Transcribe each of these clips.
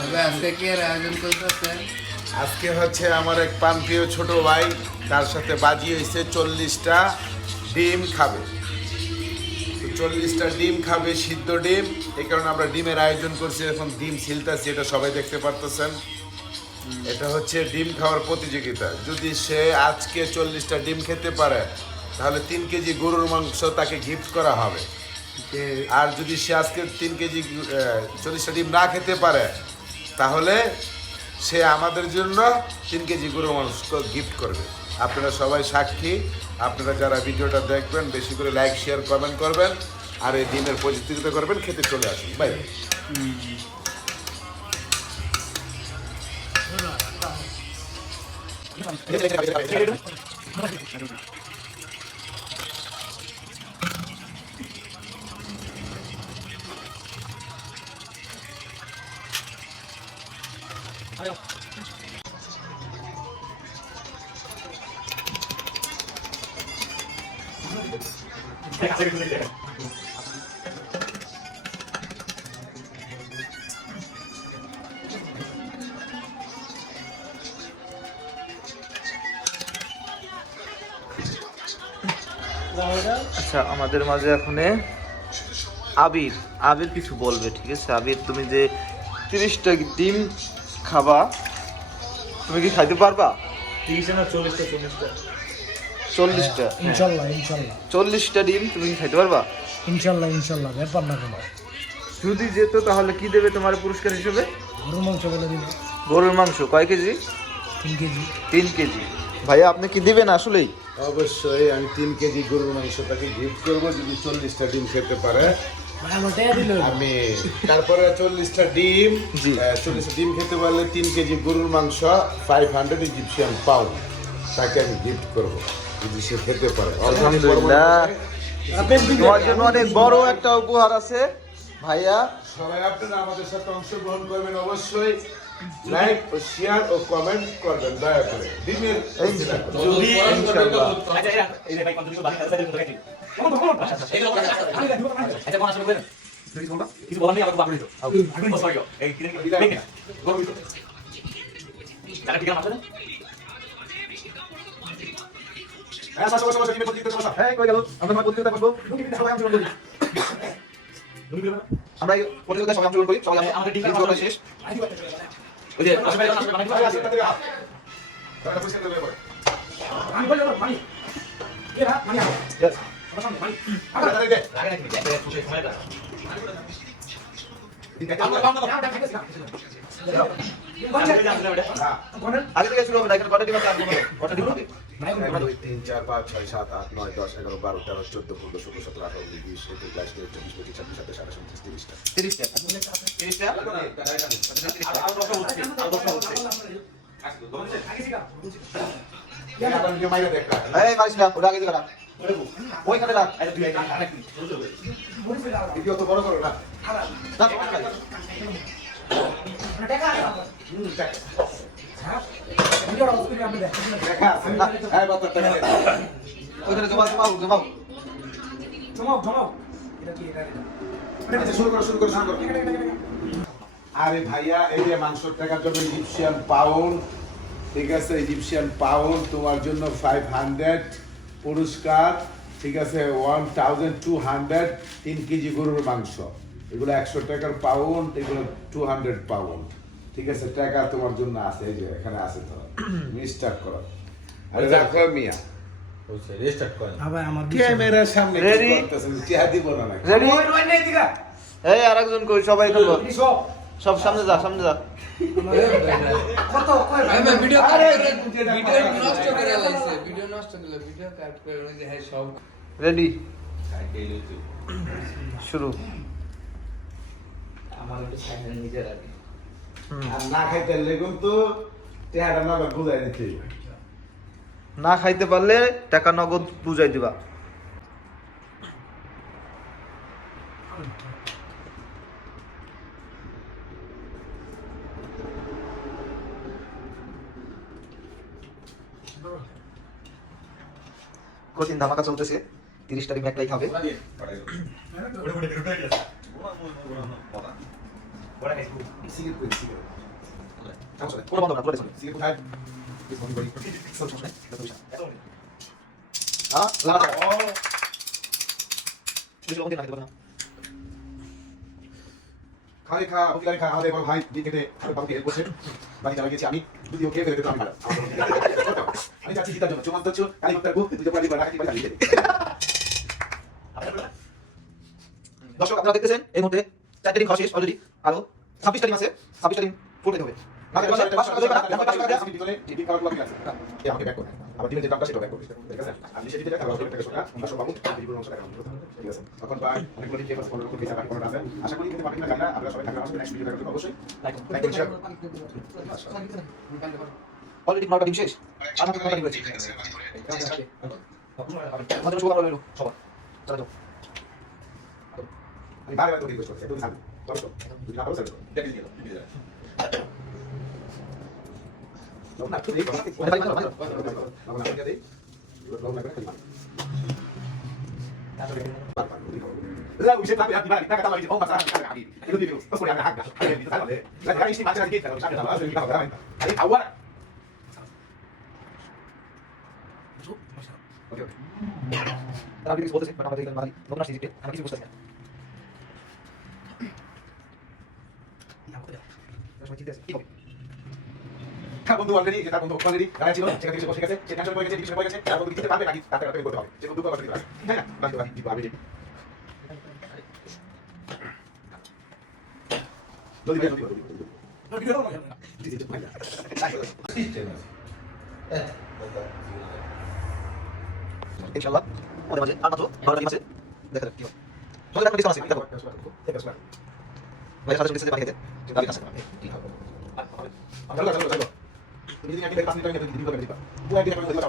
আজকে কি আয়োজন করতেছেন? আজকে হচ্ছে আমার এক প্রান্তীয় ছোট ভাই, তার সাথে বাজি হয়েছে 40টা ডিম খাবে। তো 40টা ডিম খাবে, সিদ্ধ ডিম। এই কারণে আমরা ডিমের আয়োজন করছি। এখন ডিম ছিলতাছি, এটা সবাই দেখতে পারতেছেন। এটা হচ্ছে ডিম খাওয়ার প্রতিযোগিতা। যদি সে আজকে 40টা ডিম খেতে পারে তাহলে 3 কেজি গরুর মাংস তাকে গিফট করা হবে। আর যদি সে আজকে 3 কেজি 40টা ডিম না খেতে পারে তাহলে সে আমাদের জন্য 3 কেজি গরুর মাংস গিফট করবে। আপনারা সবাই সাক্ষী। আপনারা যারা ভিডিওটা দেখবেন বেশি করে লাইক শেয়ার কমেন্ট করবেন আর এই ডিমের প্রতিযোগিতা করবেন। খেতে চলে আসুন। বাই। আচ্ছা, আমাদের মাঝে এখন আবির আবির কিছু বলবে, ঠিক আছে? আবির, তুমি যে 30টা ডিম খাবা, তুমি কি খাইতে পারবা? 40টা ইনশাল্লাহ ইনশাল্লাহ 40টা ডিম তুমি কি খাইতে পারবা? ইনশাল্লাহ ব্যাপার না কোনো। যদি যেত তাহলে কি দেবে তোমার পুরস্কার হিসেবে? গরুর মাংস বলে দিল। গরুর মাংস কয় কেজি? 3 কেজি। 3 কেজি। ভাইয়া, আপনি কি দিবেন আসলেই? অবশ্যই আমি 3 কেজি গরুর মাংস তাকে গিফট করবো যদি 40টা ডিম খেতে পারে। আমি তারপরে 40টা ডিম জি। 40টা ডিম খেতে পারলে 3 কেজি গরুর মাংস 500 ইজিপশিয়ান পাউন্ড তাকে আমি গিফট করবো যদি সে খেতে পারে। আলহামদুলিল্লাহ, তোমার জন্য অনেক বড় একটা উপহার আছে ভাইয়া। সবাই আপনারা আমাদের সাথে অংশগ্রহণ করবেন। অবশ্যই লাইক ও শেয়ার ও কমেন্ট করবেন দয়া করে। ডিমের যদি ইনশাআল্লাহ আমরা এই প্রতিযোগিতায় সবাই অংশগ্রহণ করি। সবাই আমাদের টিম শেষ। ওই যে আগে থেকে শুরু হবে না, এখানে কটা টিম আছে? কটা টিম হবে? 1 2 3 4 5 6 7 8 9 10 11 12 13 14 15 16 17 18 19 20 21 22 23 24 25 26 27 28 29 30টা। এই মারিস না, ওটা আগে দিকে রাখ। ওইখানে রাখ। ভিডিও তো বড় করো না। ওইখানে জমাও। শুরু করো। আরে ভাইয়া, এই যে মাংসের টাকার জন্য ইজিপশিয়ান পাউন্ড, ঠিক আছে? ইজিপশিয়ান পাউন্ড তোমার জন্য 500 পুরস্কার, ঠিক আছে? 1200 3 কেজি গরুর মাংস, এগুলো 100 টাকার পাউন্ড, এগুলো 200 পাউন্ড, ঠিক আছে? টাকা তোমার জন্য আছে, এই যে এখানে আছে। তো স্টার্ট করো। আরে রাখো মিয়া, ক্যামেরার সামনে কি Ready? করতেছেন? চেহারা দিব না নাকি? রেডি? এই আরেকজন কই? সবাই খেলবো। সব সামনে যা। রেডি, শুরু। আর না খাইতে লেগুন তো চেহারা না বুঝাই দিতে। না খাইতে পারলে টাকা নগদ বুঝাই দিবা। কঠিন ধামাকা চলতেছে। 30টা ডিম একটাই খাবে। সিগারেট কই সিগারেট পুরো বন্ধ করা পুরো দেখুন সিগারেট কোথায় হ্যাঁ লাগা বেশি লবণ দিয়ে রাখতে পারবেন না খালি খা ওকে খা আমাদের বড় ভাই দিন কেটে বাবুকে হেল্প করছে বাড়ি চালা গেছি আমি যদি ওকে ফেলে দিতে আমি মারা আমি যাচ্ছি জিতার জন্য চুমান তো কালি করতে দুটো পারি বাড়া কাটি বাড়ি দর্শক আপনারা দেখতেছেন এই মুহূর্তে 4টা ডিম খাওয়া শেষ অলরেডি আরো 26টা ডিম আছে 26টা ডিম ফুল খেতে হবে আমাকে 500 টাকা দেবেন না 500 টাকা দেবেন ভিতরে টিভি খাওয়ার ব্লক আছে এই আমাকে ব্যাক করবে আবার ডিমের যে দামটা সেটা ব্যাক করবে ঠিক আছে আপনি সেটা দিতে টাকা 10 টাকা সোনা 500 পাবো বিপুল অংশ টাকা ঠিক আছে এখন ভাই অনেকগুলো দিন কেবল 15 লক্ষ পয়সা বাকি করা আছে আশা করি কিন্তু বাকি না জানা আপনারা সবাই থাকবেন আমাদের নেক্সট ভিডিও দেখার জন্য অবশ্যই লাইক করুন শেয়ার অলরেডি 9টা ডিম শেষ আর আমাকে 9টা ডিম রয়েছে আমাদের সবার হলো সবার চলো যাও আমি বারে বারে তো রিকোয়েস্ট করছি একটু থামুন দর্শক যদি না পারো স্যার দেখে দিয়ে দাও লোক না তুই লোক না দিয়ে দে লোক না করে খালি لا وش تعمل هذه بالك تاكل طلعي هم صار حبيبي يقول لي فلوس اصبر يعني حاجه لا يعني يشتي معك كده مش عارف انا عليك اولا اوكي তারা কিছু বলতেছে বাট আমাদের এখানে মালি নতুন আসছে জিপে আমরা কিছু বুঝতেছি না সময় চিন্তা আছে কি হবে তার বন্ধু অলরেডি তার বন্ধু অলরেডি দাঁড়িয়ে ছিল সেখান থেকে বসে গেছে সে টেনশন করে গেছে ডিসিশন হয়ে গেছে তার বন্ধু দিতে পারবে নাকি তাকে তাকে করতে হবে সে বন্ধু কথা দিতে পারে হ্যাঁ না বাকি বাকি দিব আমি জলদি ইনশাআল্লাহ আমাদের মাঝে আর মাত্র 12টা ডিম আছে দেখা যাক কি হয় তোমাদের এখন ডিসকাউন্ট আছে দেখো ভাই সাথে সাথে বানিয়ে দেন দাবি আছে তুমি যদি আগে 5 মিনিট আগে দিবি করে দিবা তুই আগে করে দিবা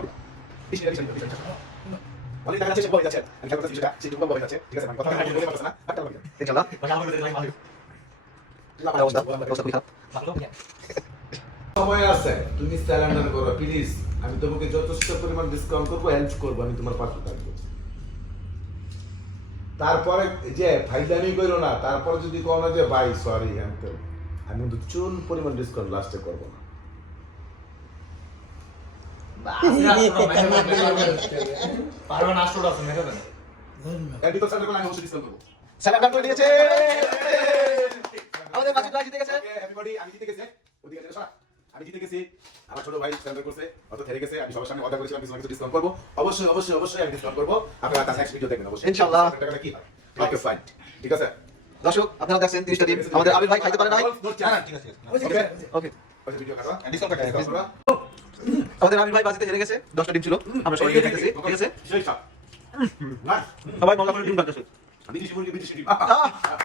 বেশি অনেক টাকা আছে সে বলে যাচ্ছে আমি কথা বিষয়টা সে দুটো বলে যাচ্ছে ঠিক আছে আমি কথা বলতে পারছ না একটা লাগে ইনশাআল্লাহ ব্যবস্থা খুবই খারাপ সময় আছে তুমি স্যালেন্ডার করো প্লিজ আমি তোমাকে যথেষ্ট পরিমাণ ডিসকাউন্ট করবো হেল্প করবো আমি তোমার পাশে থাকবো তারপরে যে ফাইদানি করো না তারপরে যদি কও না যে ভাই সরি আমি কিন্তু চুল পরিমাণ ডিসকাউন্ট লাস্টে করবো না পারবেন 800 আছে মেরে দেন এডি তো সামনে আমি অবশ্যই ডিসকাউন্ট করব সালাম করে দিয়েছে আমাদের মাঝে প্রাইজ জিতে গেছে ওকে এভরিবডি আমি জিতে গেছে ওদিকে যাও সরা আমি জিতে গেছি আমার ছোট ভাই সেন্টার করছে অত হেরে গেছে আমি সবার সামনে অর্ডার করেছিলাম কিছু ডিসকাউন্ট করব অবশ্যই অবশ্যই অবশ্যই আমি ডিসকাউন্ট করব আপনারা তার নেক্সট ভিডিও দেখবেন অবশ্যই ইনশাআল্লাহ টাকাটা কি ওকে ফাইন ঠিক আছে দর্শক আপনারা দেখছেন 30টা ডিম আমাদের আবির ভাই খাইতে পারে নাই ঠিক আছে ওকে ওকে ওই ভিডিও কাটা ডিসকাউন্ট কাটা আমাদের আবির ভাই বাজিতে হেরে গেছে 10টা ডিম ছিল আমরা সবাই খাইতেছি ঠিক আছে সেই সব না সবাই মজা করে ডিম খাইতেছে আমি দিছি মুরগি বিদেশি ডিম